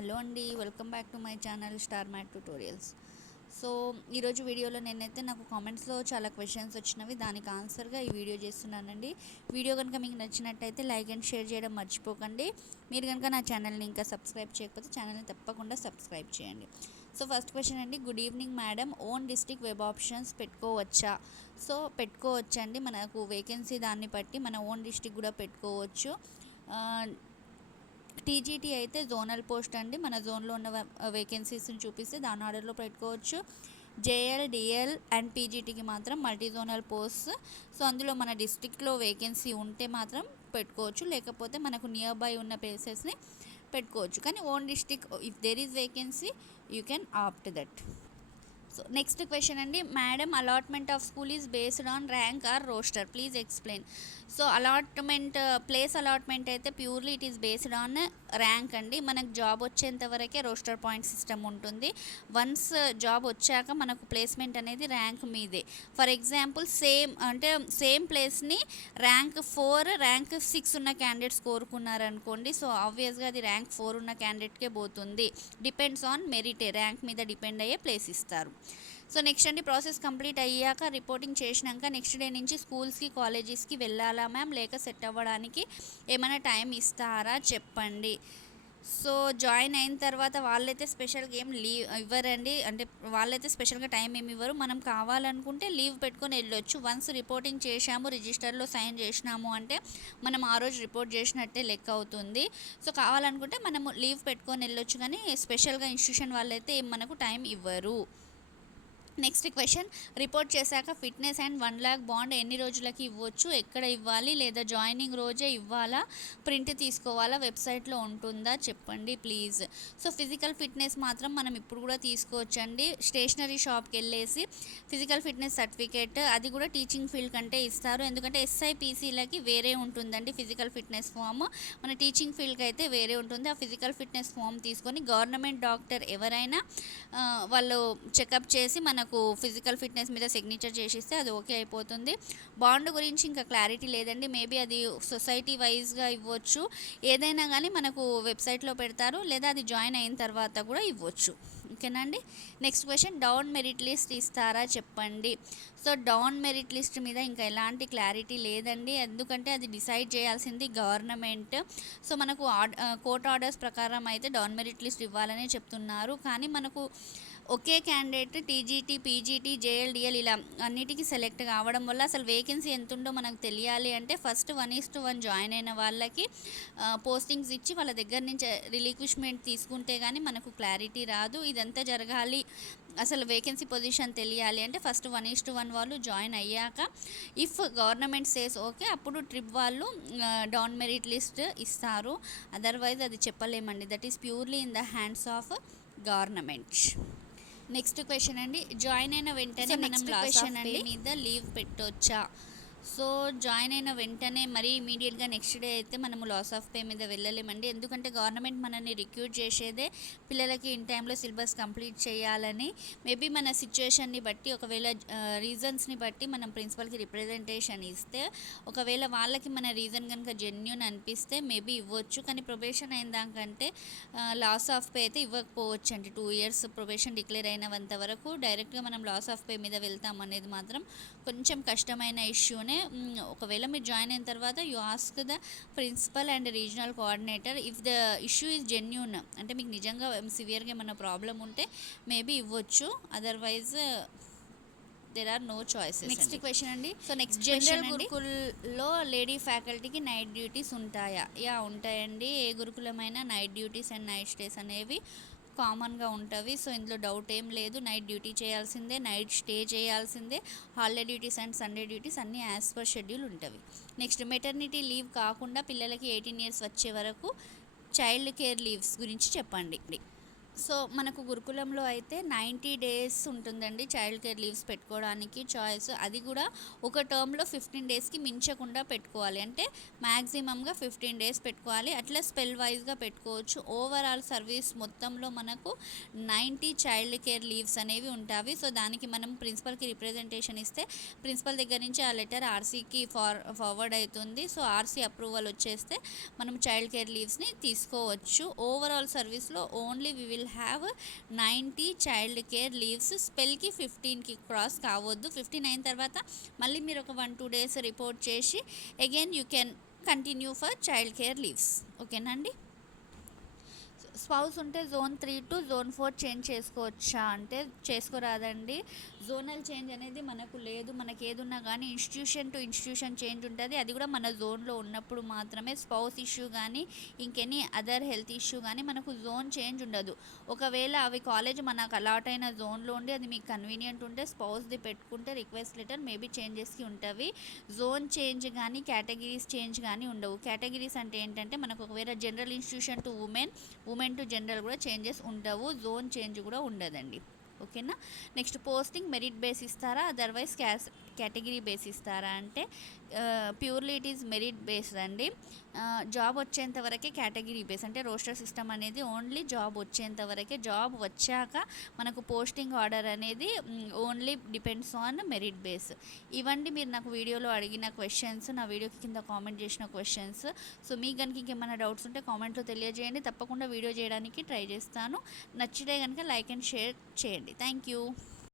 Hello అండి, welcome back to my channel star mat tutorials. So ఈరోజు వీడియోలో నేనైతే నాకు కామెంట్స్లో చాలా క్వశ్చన్స్ వచ్చినవి, దానికి ఆన్సర్గా ఈ వీడియో చేస్తున్నానండి. వీడియో కనుక మీకు నచ్చినట్టయితే లైక్ అండ్ షేర్ చేయడం మర్చిపోకండి. మీరు కనుక నా ఛానల్ని ఇంకా సబ్స్క్రైబ్ చేయకపోతే ఛానల్ని తప్పకుండా సబ్స్క్రైబ్ చేయండి. సో ఫస్ట్ క్వశ్చన్ అండి, good evening madam, own district web options పెట్టుకోవచ్చా? సో పెట్టుకోవచ్చండి. మనకు వేకెన్సీ దాన్ని బట్టి మన ఓన్ డిస్ట్రిక్ట్ కూడా పెట్టుకోవచ్చు. టీజీటీ అయితే జోనల్ పోస్ట్ అండి, మన జోన్లో ఉన్న వేకెన్సీస్ని చూపిస్తే దాని ఆర్డర్లో పెట్టుకోవచ్చు. జేఎల్, డిఎల్ అండ్ పీజీటీకి మాత్రం మల్టీ జోనల్ పోస్ట్. సో అందులో మన డిస్ట్రిక్ట్లో వేకెన్సీ ఉంటే మాత్రం పెట్టుకోవచ్చు, లేకపోతే మనకు నియర్ బై ఉన్న ప్లేసెస్ని పెట్టుకోవచ్చు. కానీ own district if there is vacancy you can opt that. So next question అండి, madam allotment of school is based on rank or roster, please explain. So allotment, place allotment అయితే purely it is based on rank అండి. మనకు job వచ్చేంత వరకే roster point system ఉంటుంది. Once job వచ్చాక మనకు placement అనేది ర్యాంక్ మీదే. ఫర్ ఎగ్జాంపుల్ సేమ్ ప్లేస్ని ర్యాంక్ 4, ర్యాంక్ 6 ఉన్న క్యాండిడేట్స్ కోరుకున్నారనుకోండి, సో ఆబ్వియస్గా అది ర్యాంక్ 4 ఉన్న క్యాండిడేట్కే పోతుంది. డిపెండ్స్ ఆన్ మెరిటే, ర్యాంక్ మీద డిపెండ్ అయ్యే ప్లేస్ ఇస్తారు. సో నెక్స్ట్ అండి, ప్రాసెస్ కంప్లీట్ అయ్యాక రిపోర్టింగ్ చేసినాక నెక్స్ట్ డే నుంచి స్కూల్స్కి కాలేజెస్కి వెళ్ళాలా మ్యామ్, లేక సెట్ అవ్వడానికి ఏమైనా టైం ఇస్తారా చెప్పండి. సో జాయిన్ అయిన తర్వాత వాళ్ళైతే స్పెషల్గా ఏం లీవ్ ఇవ్వరండి, అంటే వాళ్ళైతే స్పెషల్గా టైం ఏమి ఇవ్వరు. మనం కావాలనుకుంటే లీవ్ పెట్టుకొని వెళ్ళొచ్చు. వన్స్ రిపోర్టింగ్ చేశాము, రిజిస్టర్లో సైన్ చేసినాము అంటే మనం ఆ రోజు రిపోర్ట్ చేసినట్టే లెక్క అవుతుంది. సో కావాలనుకుంటే మనము లీవ్ పెట్టుకొని వెళ్ళొచ్చు, కానీ స్పెషల్గా ఇన్స్టిట్యూషన్ వాళ్ళైతే ఏం మనకు టైం ఇవ్వరు. నెక్స్ట్ క్వశ్చన్, రిపోర్ట్ చేశాక ఫిట్నెస్ అండ్ 1 lakh బాండ్ ఎన్ని రోజులకి ఇవ్వచ్చు, ఎక్కడ ఇవ్వాలి, లేదా జాయినింగ్ రోజే ఇవ్వాలా, ప్రింట్ తీసుకోవాలా, వెబ్సైట్లో ఉంటుందా చెప్పండి ప్లీజ్. సో ఫిజికల్ ఫిట్నెస్ మాత్రం మనం ఇప్పుడు కూడా తీసుకోవచ్చండి. స్టేషనరీ షాప్కి వెళ్ళేసి ఫిజికల్ ఫిట్నెస్ సర్టిఫికేట్, అది కూడా టీచింగ్ ఫీల్డ్ కంటే ఇస్తారు. ఎందుకంటే ఎస్ఐపిసిలకి వేరే ఉంటుందండి ఫిజికల్ ఫిట్నెస్ ఫామ్, మన టీచింగ్ ఫీల్డ్కి అయితే వేరే ఉంటుంది. ఆ ఫిజికల్ ఫిట్నెస్ ఫామ్ తీసుకొని గవర్నమెంట్ డాక్టర్ ఎవరైనా వాళ్ళు చెకప్ చేసి మనకు ఫిజికల్ ఫిట్నెస్ మీద సిగ్నేచర్ చేసిస్తే అది ఓకే అయిపోతుంది. బాండ్ గురించి ఇంకా క్లారిటీ లేదండి, మేబీ అది సొసైటీ వైజ్గా ఇవ్వచ్చు. ఏదైనా కానీ మనకు వెబ్సైట్లో పెడతారు, లేదా అది జాయిన్ అయిన తర్వాత కూడా ఇవ్వచ్చు. ఓకేనండి. Next question, down merit list ఇస్తారా చెప్పండి. సో డౌన్ మెరిట్ లిస్ట్ మీద ఇంకా ఎలాంటి క్లారిటీ లేదండి, ఎందుకంటే అది డిసైడ్ చేయాల్సింది గవర్నమెంట్. సో మనకు కోర్ట్ ఆర్డర్స్ ప్రకారం అయితే డౌన్ మెరిట్ లిస్ట్ ఇవ్వాలని చెప్తున్నారు. కానీ మనకు ఒకే candidate TGT, PGT, JL, DL ఇలా అన్నిటికీ సెలెక్ట్ కావడం వల్ల అసలు వేకెన్సీ ఎంత ఉందో మనకు తెలియాలి అంటే ఫస్ట్ 1:1 జాయిన్ అయిన వాళ్ళకి పోస్టింగ్స్ ఇచ్చి వాళ్ళ దగ్గర నుంచి రిలీక్విష్మెంట్ తీసుకుంటే కానీ మనకు క్లారిటీ రాదు. ఇదంతా జరగాలి, అసలు వేకెన్సీ పొజిషన్ తెలియాలి అంటే ఫస్ట్ 1:1 వాళ్ళు జాయిన్ అయ్యాక ఇఫ్ గవర్నమెంట్ సేస్ ఓకే అప్పుడు ట్రిప్ వాళ్ళు డౌన్ మెరిట్ లిస్ట్ ఇస్తారు. అదర్వైజ్ అది చెప్పలేమండి, that is purely in the hands of government. Next question అండి, జాయిన్ అయిన వెంటనే మనం లాస్ ఆఫ్ పే మీద లీవ్ పెట్టొచ్చా? సో జాయిన్ అయిన వెంటనే మరి ఇమీడియట్గా నెక్స్ట్ డే అయితే మనము లాస్ ఆఫ్ పే మీద వెళ్ళలేమండి, ఎందుకంటే గవర్నమెంట్ మనల్ని రిక్రూట్ చేసేదే పిల్లలకి ఇన్ టైంలో సిలబస్ కంప్లీట్ చేయాలని. మేబీ మన సిచ్యువేషన్ని బట్టి, ఒకవేళ రీజన్స్ని బట్టి మనం ప్రిన్సిపల్కి రిప్రజెంటేషన్ ఇస్తే, ఒకవేళ వాళ్ళకి మన రీజన్ కనుక జెన్యూన్ అనిపిస్తే మేబీ ఇవ్వచ్చు. కానీ ప్రొబేషన్ అయిన దానికంటే లాస్ ఆఫ్ పే అయితే ఇవ్వకపోవచ్చు అండి. 2 years ప్రొబేషన్ డిక్లేర్ అయినంత వరకు డైరెక్ట్గా మనం లాస్ ఆఫ్ పే మీద వెళ్తాం అనేది మాత్రం కొంచెం కష్టమైన ఇష్యూనే. ఒకవేళ మీరు జాయిన్ అయిన తర్వాత you ask the principal and regional coordinator if the issue is genuine, అంటే మీకు నిజంగా సివియర్గా ఏమైనా ప్రాబ్లం ఉంటే మేబీ ఇవ్వచ్చు, otherwise there are no choices. Next question అండి, సో నెక్స్ట్ జనరల్ గురుకుల్లో లేడీ ఫ్యాకల్టీకి నైట్ డ్యూటీస్ ఉంటాయా? యా ఉంటాయండి, ఏ గురుకులమైనా night duties and night stays అనేవి కామన్గా ఉంటుంది. సో ఇందులో డౌట్ ఏం లేదు, నైట్ డ్యూటీ చేయాల్సిందే, నైట్ స్టే చేయాల్సిందే, holiday duties and Sunday duties అన్నీ యాజ్ పర్ షెడ్యూల్ ఉంటుంది. నెక్స్ట్, మెటర్నిటీ లీవ్ కాకుండా పిల్లలకి 18 years వచ్చే వరకు చైల్డ్ కేర్ లీవ్స్ గురించి చెప్పండి. సో మనకు గురుకులంలో అయితే 90 డేస్ ఉంటుందండి చైల్డ్ కేర్ లీవ్స్ పెట్టుకోవడానికి చాయిస్. అది కూడా ఒక టర్మ్లో 15 డేస్కి మించకుండా పెట్టుకోవాలి. అంటే మ్యాక్సిమంగా 15 డేస్ పెట్టుకోవాలి. అట్లా స్పెల్ వైజ్గా పెట్టుకోవచ్చు. ఓవరాల్ సర్వీస్ మొత్తంలో మనకు 90 చైల్డ్ కేర్ లీవ్స్ అనేవి ఉంటాయి. సో దానికి మనం ప్రిన్సిపల్కి రిప్రజెంటేషన్ ఇస్తే ప్రిన్సిపల్ దగ్గర నుంచి ఆ లెటర్ ఆర్సీకి ఫార్వర్డ్ అవుతుంది. సో ఆర్సీ అప్రూవల్ వచ్చేస్తే మనం చైల్డ్ కేర్ లీవ్స్ని తీసుకోవచ్చు. ఓవరాల్ సర్వీస్లో only we will have 90 child care leaves. స్పెల్కి 15కి క్రాస్ కావద్దు. 15 అయిన తర్వాత మళ్ళీ మీరు ఒక 1-2 డేస్ రిపోర్ట్ చేసి again you can continue for child care leaves. ఓకేనా అండి. స్పౌస్ ఉంటే జోన్ 3 టు జోన్ 4 చేంజ్ చేసుకోవచ్చా అంటే చేసుకోరాదండి. జోనల్ చేంజ్ అనేది మనకు లేదు. మనకి ఏదున్నా కానీ ఇన్స్టిట్యూషన్ టు ఇన్స్టిట్యూషన్ చేంజ్ ఉంటుంది. అది కూడా మన జోన్లో ఉన్నప్పుడు మాత్రమే. స్పౌస్ ఇష్యూ కానీ ఇంకెనీ అదర్ హెల్త్ ఇష్యూ కానీ మనకు జోన్ చేంజ్ ఉండదు. ఒకవేళ అవి కాలేజ్ మనకు అలాట్ అయిన జోన్లో ఉండి అది మీకు కన్వీనియంట్ ఉంటే స్పౌస్ది పెట్టుకుంటే రిక్వెస్ట్ లెటర్ మేబీ చేంజెస్కి ఉంటుంది. జోన్ చేంజ్ కానీ కేటగిరీస్ చేంజ్ కానీ ఉండవు. కేటగిరీస్ అంటే ఏంటంటే మనకు ఒకవేళ general institution to women to general కూడా చేంజెస్ ఉండవు. జోన్ చేంజ్ కూడా ఉండదండి. ఓకేనా. నెక్స్ట్ పోస్టింగ్ మెరిట్ బేస్ ఇస్తారా అదర్వైజ్ కేటగిరీ బేస్ ఇస్తారా అంటే purely it is merit based అండి. జాబ్ వచ్చేంత వరకే కేటగిరీ బేస్. అంటే రోస్టర్ సిస్టమ్ అనేది ఓన్లీ జాబ్ వచ్చేంత వరకే. జాబ్ వచ్చాక మనకు పోస్టింగ్ ఆర్డర్ అనేది only depends on merit base. ఇవండి మీరు నాకు వీడియోలో అడిగిన క్వశ్చన్స్, నా వీడియోకి కింద కామెంట్ చేసిన క్వశ్చన్స్. సో మీకు కనుక ఇంకేమైనా డౌట్స్ ఉంటే కామెంట్లో తెలియజేయండి. తప్పకుండా వీడియో చేయడానికి ట్రై చేస్తాను. నచ్చితే కనుక లైక్ అండ్ షేర్ చేయండి. Thank you.